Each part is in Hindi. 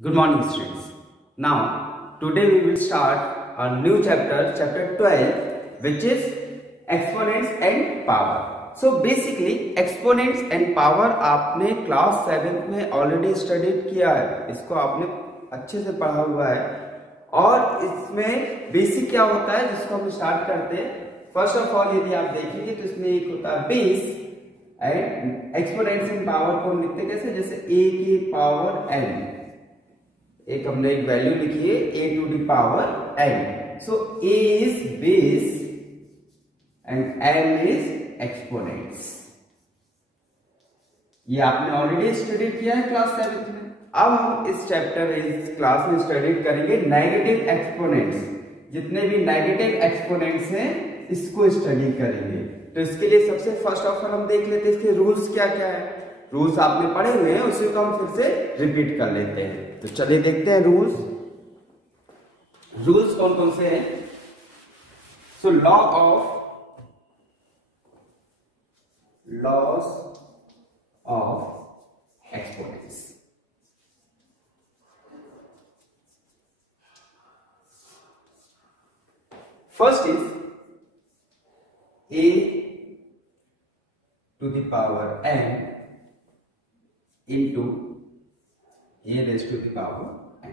Good morning, students. Now, today we will start a new chapter, chapter 12, which is exponents and power. So basically, exponents and power आपने क्लास 7th में ऑलरेडी स्टडीड किया है, इसको आपने अच्छे से पढ़ा हुआ है। और इसमें बेसिक क्या होता है जिसको हम स्टार्ट करते हैं। फर्स्ट ऑफ ऑल यदि आप देखेंगे तो इसमें एक होता है base and exponents in power को हम लिखते कैसे, जैसे a की पावर n, एक हमने एक वैल्यू लिखी है a to the power n। So a is base and n is exponents. ये आपने ऑलरेडी स्टडी किया है क्लास 7 में। अब हम इस चैप्टर इस क्लास में स्टडी करेंगे नेगेटिव एक्सपोनेंट्स। जितने भी नेगेटिव एक्सपोनेंट्स हैं इसको स्टडी करेंगे। तो इसके लिए सबसे फर्स्ट ऑफ ऑल हम देख लेते हैं इसके रूल्स क्या क्या है। रूल्स आपने पढ़े हुए हैं, उसी को हम फिर से रिपीट कर लेते हैं। तो चलिए देखते हैं रूल्स कौन कौन से हैं। So loss of exponents. First is a to the power n into a raised to the power n।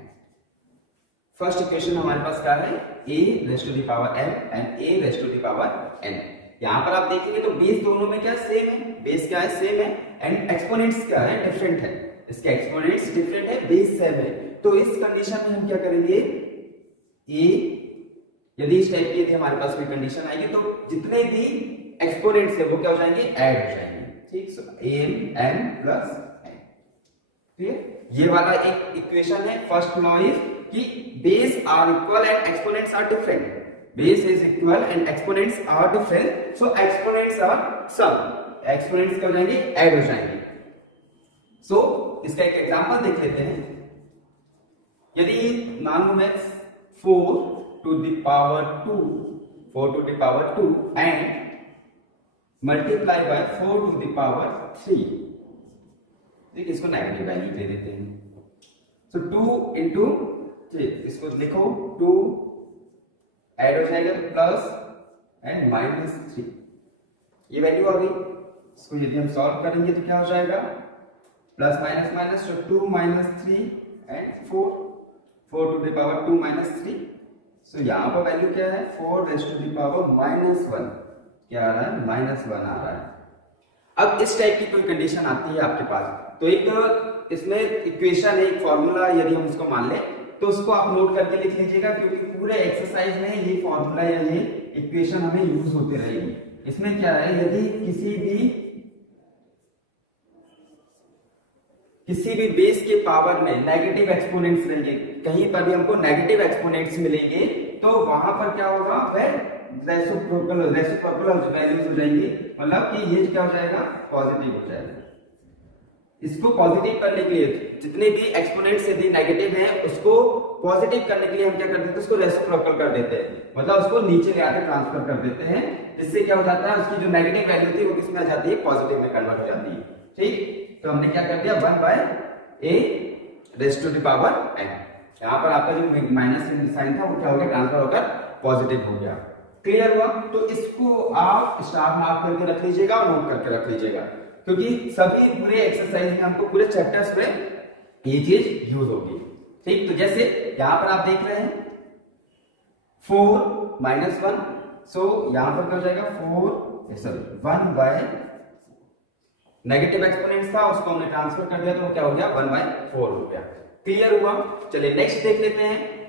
First equation हमारे पास क्या है, a raised to the power n and a raised to the power n। यहां पर आप देखेंगे तो बेस दोनों में क्या सेम है, बेस क्या है सेम है एंड एक्सपोनेंट्स क्या है डिफरेंट है। इसके एक्सपोनेंट्स डिफरेंट है, बेस सेम है। तो इस कंडीशन में हम क्या करेंगे, a यदि इस टाइप की यदि हमारे पास कोई कंडीशन आएगी तो जितने भी एक्सपोनेंट्स है वो क्या हो जाएंगे, ऐड हो जाएंगे। ठीक, so an n plus n। ठीक है, ये वाला एक इक्वेशन है। फर्स्ट लॉ इज कि base are equal and exponents are different. Base is equal and exponents are different, so exponents are sum. Exponents क्या हो जाएंगे, ऐड हो जाएंगे। सो इसका एक एग्जांपल देख लेते हैं। यदि मान लो मैं 4 to the power 2 and multiply by 4 to the power 3। देखिए इसको नेगेटिव वैल्यू दे देते हैं। सो 2 into 3, इसको लिखो 2 ऐड हो जाएगा तो प्लस एंड माइनस 3, ये वैल्यू आ गई। इसको यदि हम सॉल्व करेंगे तो क्या हो जाएगा, प्लस माइनस माइनस, तो 2 minus 3 and 4 to the power 2 minus 3। सो यहां पर वैल्यू क्या है, 4 raised to the power -1। क्या आ रहा है, -1 आ रहा है। अब इस टाइप की कोई कंडीशन आती है आपके पास तो एक इसमें इक्वेशन है, एक फॉर्मूला यदि हम उसको मान लें तो उसको आप नोट करके लिख लीजिएगा, क्योंकि पूरे एक्सरसाइज में ये फॉर्मूला या ये इक्वेशन हमें यूज होती रहेगी। इसमें क्या है, यदि किसी भी बेस के पावर में नेगेटिव एक्सपोनेंट्स रहेंगे, कहीं पर भी हमको नेगेटिव एक्सपोनेंट्स मिलेंगे तो वहां पर क्या होगा, वह रेसिप्रोकल वैल्यूज हो जाएंगी। मतलब कि ये क्या हो जाएगा, पॉजिटिव हो जाएगा। इसको पॉजिटिव करने के लिए जितने भी एक्सपोनेंट्स यदि नेगेटिव हैं उसको पॉजिटिव करने के लिए हम क्या करते हैं, उसको रेसिप्रोकल कर देते हैं, मतलब उसको नीचे ले आकर ट्रांसफर कर देते हैं। जिससे क्या हो जाता है, उसकी जो नेगेटिव वैल्यू थी वो किसमें आ जाती है, पॉजिटिव में कन्वर्ट हो जाती है। ठीक, तो हमने क्या कर दिया, 1 by a raised to the power n। यहाँ पर आपका जो माइनस साइन था वो क्या हो गया, ट्रांसफर होकर पॉजिटिव हो गया। क्लियर हुआ। तो इसको आप स्टार मार्क करके रख लीजिएगा और नोट करके रख लीजिएगा, क्योंकि सभी पूरे एक्सरसाइज में हमको पूरे चैप्टर्स में ये चीज यूज होगी। ठीक, तो जैसे यहाँ पर आप देख रहे हैं 4 - 1, सो यहाँ पर क्या हो जाएगा 1 by नेगेटिव एक्सपोनेंट्स था उसको हमने ट्रांसफर कर दिया तो क्या हो गया, 1/4 हो गया। क्लियर हुआ। चलिए नेक्स्ट देख लेते हैं।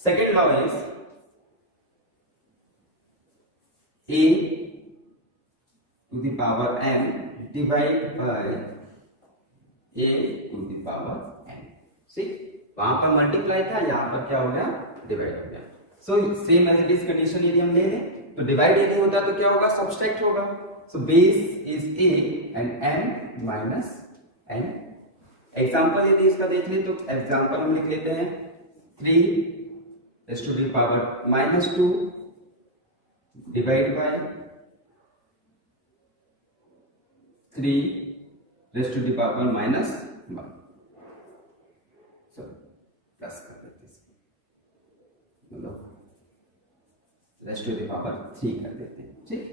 Second law is a to the power n divide by a to the power n। सी, वहां पर मल्टीप्लाई था, यहां पर क्या हो गया, डिवाइड हो गया। So same as it is condition यदि हम ले लें तो डिवाइड यदि होता तो क्या होगा, सबट्रैक्ट होगा। So base is a and n minus n example यदि इसका देख लें तो एग्जाम्पल हम लिख लेते हैं 3 raise to the power -2 divide by 3 raise to the power -1, plus कर देते हैं, मतलब रेज़ टू द पावर 3 कर देते हैं, ठीक।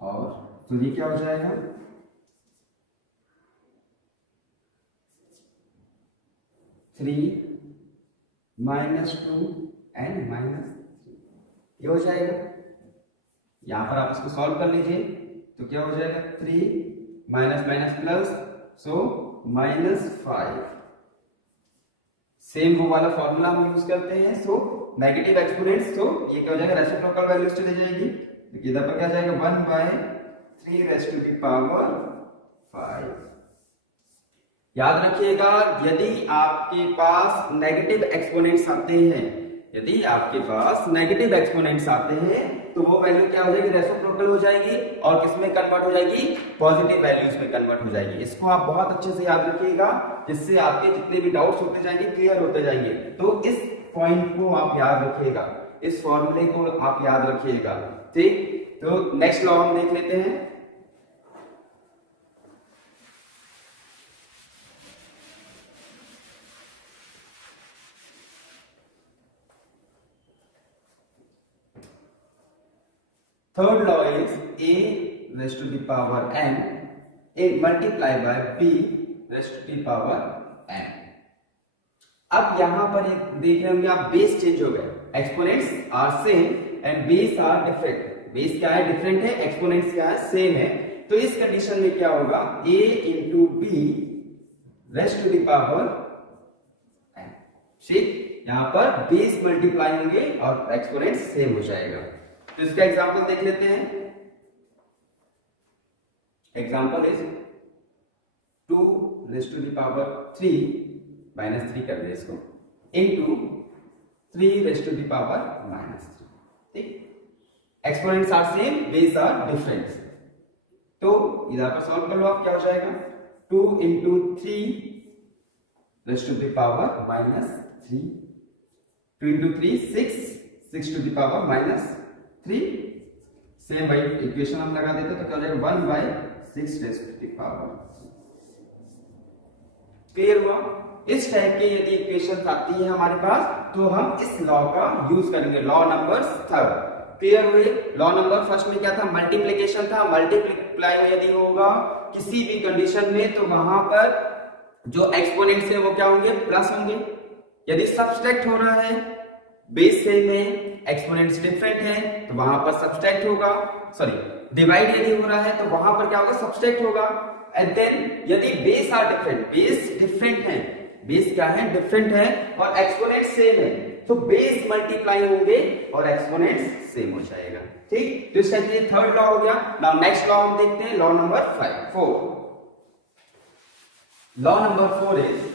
और तो ये क्या हो जाएगा, 3 -2 एंड -3 ये हो जाएगा। यहां पर आप इसको सॉल्व कर लीजिए तो क्या हो जाएगा, 3 माइनस माइनस प्लस, सो -5। सेम वो वाला फॉर्मूला हम यूज करते हैं, सो नेगेटिव एक्सपोनेंट्स, तो ये क्या हो जाएगा, रेसिप्रोकल वैल्यूज चली जाएगी, तो इधर पर क्या जाएगा 1/3 रेज़ टू द पावर 5। याद रखिएगा यदि आपके पास नेगेटिव एक्सपोनेंट्स आते हैं, यदि आपके पास नेगेटिव एक्सपोनेंट्स आते हैं तो वो वैल्यू क्या हो जाएगी, रेसिप्रोकल हो जाएगी और किसमें कन्वर्ट हो जाएगी, पॉजिटिव वैल्यूज में कन्वर्ट हो जाएगी। इसको आप बहुत अच्छे से याद रखिएगा, जिससे आपके जितने भी डाउट्स होते जाएंगे क्लियर होते जाएंगे। तो इस पॉइंट को आप याद रखिएगा, इस फॉर्मूले को आप याद रखिएगा, ठीक। तो नेक्स्ट लॉ हम देख लेते हैं। Third law is a raised to the power n a multiply by b raised to the power n। अब यहां पर एक देख रहे होंगे आप, बेस चेंज हो गया, exponents are same and base are different. Base क्या है, डिफरेंट है, एक्सपोनेंट्स क्या है, सेम है। तो इस कंडीशन में क्या होगा, a into b raise to the power n, ठीक। यहां पर बेस मल्टीप्लाई होंगे और एक्सपोनेंट्स सेम हो जाएगा। तो इसका एग्जांपल देख लेते हैं। Example is 2 raise to the power 3 -3 कर दे इसको, into 3 raise to the power -3, ठीक। Exponents are same, base are different, तो इधर पर सॉल्व कर लो आप, क्या हो जाएगा, 2 into 3 raise to the power -3, 2 into 3 6 to the power -3, same वही इक्वेशन हम लगा देते तो क्या हो जाएगा, 1/6 raise to the power. Clear हुआ। इस टाइप के यदि इक्वेशन आती है हमारे पास तो हम इस लॉ का यूज करेंगे, लॉ नंबर 3। क्लियर हुए। लॉ नंबर फर्स्ट में क्या था, मल्टीप्लिकेशन था। मल्टीप्लाई यदि होगा किसी भी कंडीशन में तो वहां पर जो एक्सपोनेंट्स है वो क्या होंगे, प्लस होंगे। यदि सब्सट्रैक्ट हो रहा है, बेस सेम है, एक्सपोनेंट्स डिफरेंट है, तो वहां पर सब्सट्रैक्ट होगा, सॉरी डिवाइड यदि हो रहा है तो वहां पर क्या होगा, सब्सट्रैक्ट होगा। एंड देन यदि base are different, base different है, बेस क्या है, डिफरेंट है, और एक्सपोनेंट सेम है, तो बेस मल्टीप्लाई होंगे और एक्सपोनेंट सेम हो जाएगा, ठीक। तो इस टाइप से थर्ड लॉ हो गया। नाउ नेक्स्ट लॉ हम देखते हैं, law number 4। Law number 4 is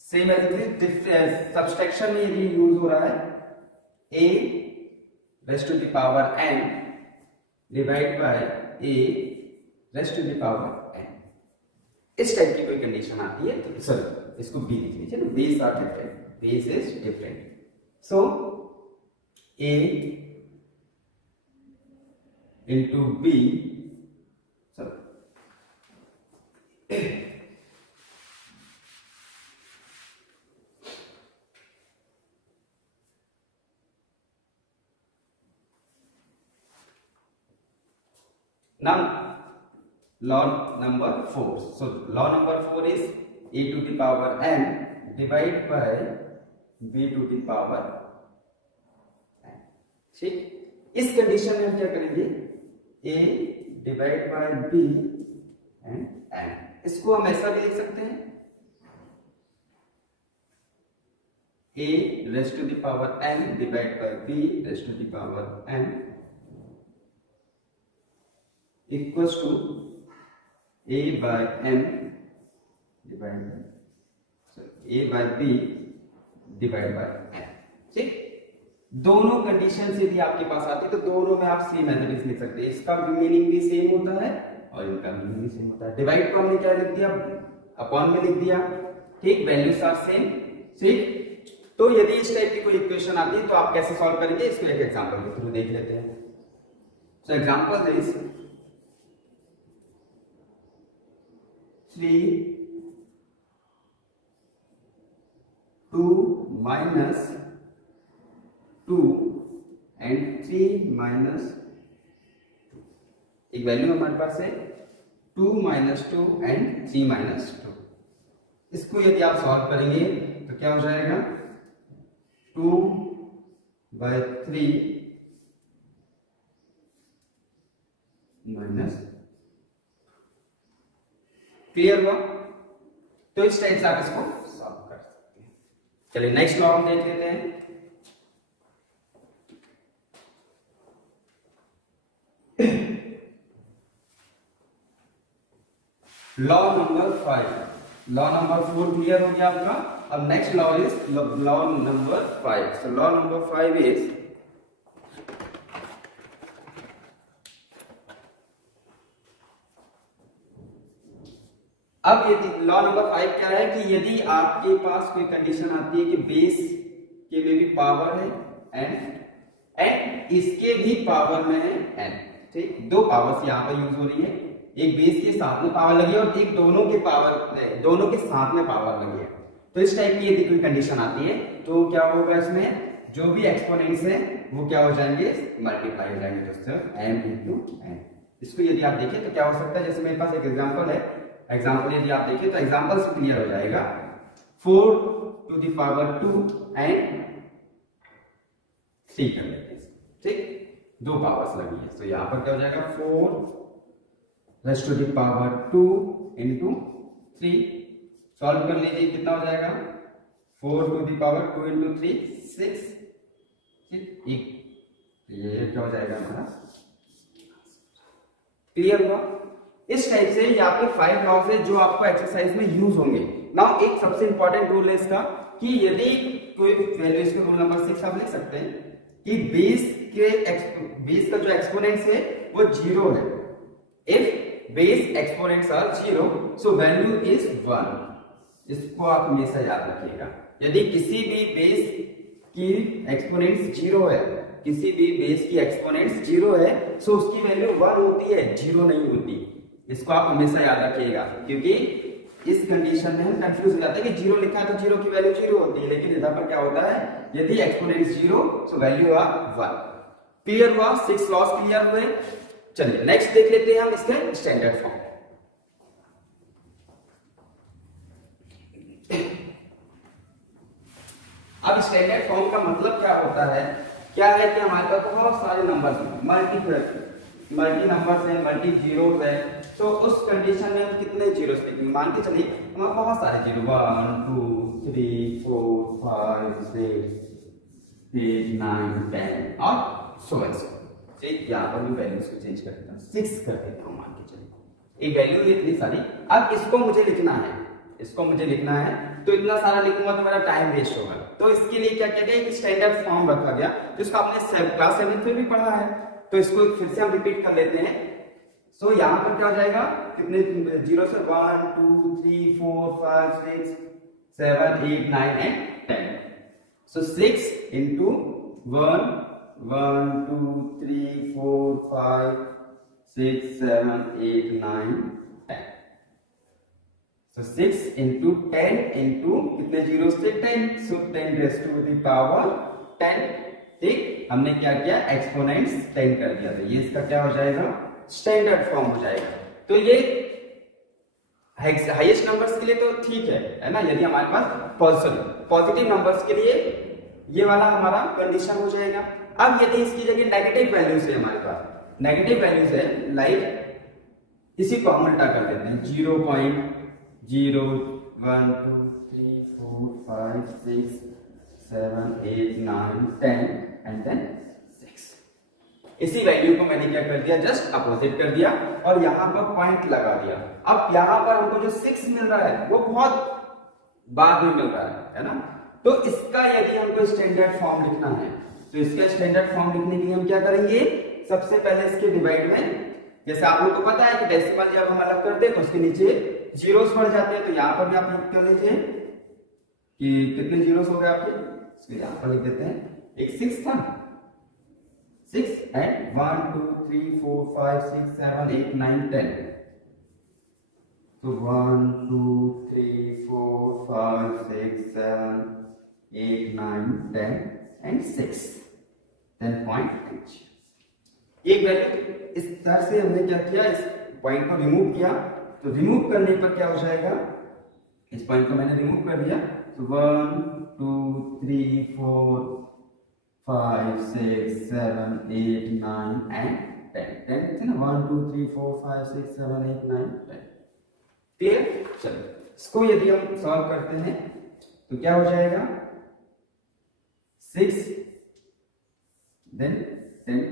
same as subtraction में यदि यूज हो रहा है, a raise to the power n divide by a raise to the power n। इस टाइप की कोई कंडीशन आती है तो सॉरी इसको b लिख लीजिए, base are different, base is different, so a into b, sorry now law number 4, so law number 4 is a to the power n divided by b to the power n, ठीक। इस कंडीशन में हम क्या करेंगे, a divide by b and n, इसको हम ऐसा भी लिख सकते हैं, a raise to the power n divide by b raise to the power n equals to a by m divide by a by b divide by n, ठीक। दोनों कंडीशन यदि आपके पास आती है तो दोनों में आप सेम एज इट इज लिख सकते हैं। इसका मीनिंग भी सेम होता है और इनका मीनिंग भी सेम होता है। डिवाइड को हमने क्या लिख दिया, अपॉन में लिख दिया, ठीक, वैल्यूज आर सेम, ठीक। तो यदि इस टाइप की कोई इक्वेशन आती है तो आप कैसे सॉल्व करेंगे, इसको एक एग्जांपल के थ्रू देख लेते हैं। So example is 3 2 minus 2 and 3 minus 2, एक वैल्यू हमारे पास है 2 minus 2 and 3 minus 2। इसको यदि आप सॉल्व करेंगे तो क्या हो जाएगा, 2/3 माइनस, क्लियर हुआ। तो इस टाइप से आप इसको सॉल्व कर सकते हैं। चलिए नेक्स्ट लॉ हम देख लेते हैं। Law number 5, law number 4 clear हो गया आपका। अब next law is law number 5। So law number 5 is अब यदि लॉ नंबर 5 क्या है कि यदि आपके पास कोई कंडीशन आती है कि बेस के में भी पावर है एंड इसके भी पावर में है n, ठीक, दो पावर्स यहां पर यूज हो रही है, एक बेस के साथ में पावर लगी है और एक दोनों के साथ में पावर लगी है। तो इस टाइप की यदि कोई कंडीशन आती है तो क्या होगा, इसमें जो भी एक्सपोनेंट्स हैं वो क्या हो जाएंगे, मल्टीप्लाई हो जाएंगे, तो m into n। इसको यदि आप देखें तो क्या हो सकता है, जैसे मेरे पास एक एग्जांपल है, एग्जांपल यदि आप देखें तो एग्जांपल से क्लियर हो जाएगा। 4 to the power 2 and 3 कर लेते हैं, ठीक, दो पावर्स लगी है। तो यहां पर क्या हो जाएगा, 4 raised to the power 2 into 3। Solve कर लीजिए, कितना हो जाएगा, 4 to the power 2 into 3 6, ठीक, ये क्या हो जाएगा हमारा, क्लियर हुआ। इस टाइप से यहाँ पे 5 लॉज है जो आपको एक्सरसाइज में यूज होंगे। नाउ एक सबसे इंपॉर्टेंट रूल है इसका कि यदि कोई वैल्यू, इसका रूल नंबर 6 आप लिख सकते हैं कि बेस का जो एक्सपोनेंट्स है वो 0 है। If base exponents are 0 so value is 1। इसको आप हमेशा याद रखिएगा। यदि किसी भी बेस की एक्सपोनेंट्स 0 है, किसी भी बेस की एक्सपोनेंट्स 0 है, सो उसकी वैल्यू 1 होती है, 0 नहीं होती। इसको आप हमेशा याद रखिएगा, क्योंकि इस कंडीशन में हम कंफ्यूज हो जाते हैं कि 0 लिखा है तो 0 की वैल्यू 0 होती है, लेकिन इधर पर क्या होता है, यदि exponent 0 so value are 1। Clear हुआ, 6 लॉस क्लियर हुए। चलिए नेक्स्ट देख लेते हैं हम इसके स्टैंडर्ड फॉर्म। अब स्टैंडर्ड फॉर्म का मतलब क्या होता है, क्या है कि हमारे पास बहुत सारे नंबर्स हैं, मल्टी नंबर्स हैं, मल्टी जीरोस है। तो उस कंडीशन में हम कितने जीरोस लिखेंगे, मान के चलिए हमारे बहुत सारे जीरो, 1 2 3 4 5 6 8 9 10 और so on। ठीक, यहाँ पर भी वैल्यूज को चेंज कर देता हूँ, 6 कर देता हूँ, मान के चलिए एक वैल्यू है इतनी सारी। अब इसको मुझे लिखना है, तो इतना सारा लिखूंगा तो मेरा टाइम वेस्ट होगा। तो इसके लिए क्या किया गया, एक स्टैंडर्ड फॉर्म रखा गया जिसको आपने क्लास 7 में भी पढ़ा है। तो इसको फिर से हम रिपीट कर लेते हैं। सो यहाँ पर क्या हो जाएगा, कितने जीरो से 1 2 3 4 5 6 7 8 9 and 10। So 6 into 1 1 2 3 4 5 6 7 8 9 10। So 6 into 10 into कितने जीरो से 10, so 10 raised to the power 10। ठीक, हमने क्या किया, एक्सपोनेंट्स 10 कर दिया, तो ये इसका क्या हो जाएगा, स्टैंडर्ड फॉर्म हो जाएगा। तो ये हाईएस्ट नंबर्स के लिए तो ठीक है ना, यदि हमारे पास पॉजिटिव नंबर्स के लिए ये वाला हमारा कंडीशन हो जाएगा। अब यदि इसकी जगह नेगेटिव वैल्यूज है, हमारे पास नेगेटिव वैल्यूज है, लाइक इसी को हम उल्टा कर देते हैं, 0.0 1 2 3 4 5 6 7 8 9 10 एंड देन 6। इसी वैल्यू को मैंने क्या कर दिया, जस्ट अपोजिट कर दिया और यहां पर पॉइंट लगा दिया। अब यहां पर हमको जो 6 मिल रहा है वो बहुत बाद में मिल रहा है ना। तो इसका यदि हमको स्टैंडर्ड फॉर्म लिखना है तो इसका स्टैंडर्ड फॉर्म लिखने के लिए हम क्या करेंगे, सबसे पहले इसके डिवाइड में, जैसे आप लोग को पता है कि डेसिमल जब हम अलग करते हैं तो उसके नीचे जीरोस पड़ जाते हैं, तो यहाँ पर भी आप लिख कर लीजिए कि कितने जीरोस हो गए आपके, इसको यहाँ पर लिख देते हैं। एक 6 था, 6 एंड 1 2 3 4 5 6 7 8 9 10, तो 1 2 3 4 5 6 7 8 9 10 एंड 6, then point H। एक वैल्यू इस तरह से हमने क्या किया, इस पॉइंट को रिमूव किया, तो रिमूव करने पर क्या हो जाएगा, इस पॉइंट को मैंने रिमूव कर दिया, तो 1 2 3 4 5 6 7 8 9 एंड 10 थे ना, 1 2 3 4 5 6 7 8 9 10। क्लियर? चलो इसको यदि हम सॉल्व करते हैं तो क्या हो जाएगा, 6 देन 10,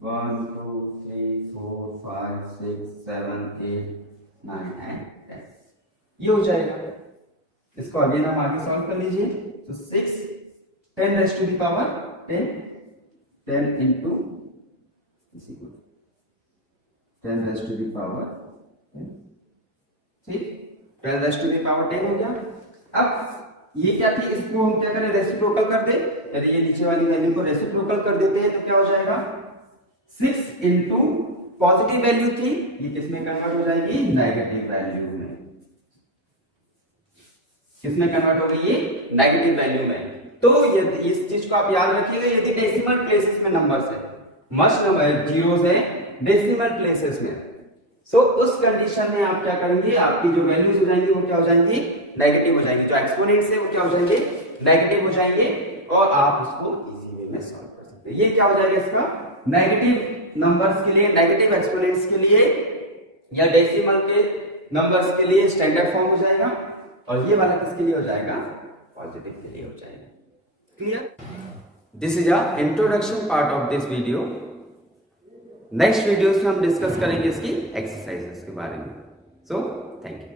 1 2 3 4 5 6 7 8 9 एंड 10, ये हो जाएगा। इसको अगेन हम आगे सॉल्व कर लीजिए, तो 6 10 raise to the power 10, 10 into 10 raise to the power 10, ठीक, 10 रेज़ टू द पावर 10 हो गया। अब ये क्या थी, इसको हम क्या करें, रेसिप्रोकल कर दे, यदि ये नीचे वाली वैल्यू को रेसिप्रोकल कर देते हैं तो क्या हो जाएगा, 6 इंटू पॉजिटिव वैल्यू थी, ये किसमें कन्वर्ट हो जाएगी, नेगेटिव वैल्यू में। किसमें कन्वर्ट हो गई, ये नेगेटिव वैल्यू में। तो यदि इस चीज को आप याद रखिएगा, यदि डेसिमल प्लेसेस में नंबर्स है, मस्ट नंबर जीरोस है डेसिमल प्लेसेस में, सो उस कंडीशन में आप क्या करेंगे, आपकी जो वैल्यूज हो जाएंगी वो क्या हो जाएंगी, नेगेटिव हो जाएंगी, जो एक्सपोनेंट्स है वो क्या हो जाएंगे, नेगेटिव हो जाएंगे, और आप उसको इजी वे में सॉल्व कर सकते हैं। ये क्या हो जाएगा, इसका नेगेटिव नंबर्स के लिए, नेगेटिव एक्सपोनेंट्स के लिए या डेसिमल के नंबर्स के लिए स्टैंडर्ड फॉर्म हो जाएगा, और ये वाला किसके लिए हो जाएगा, पॉजिटिव के लिए हो जाएगा। Clear? This is a introduction part of this video. Next videos में हम डिस्कस करेंगे इसकी एक्सरसाइजेस के बारे में। So thank you.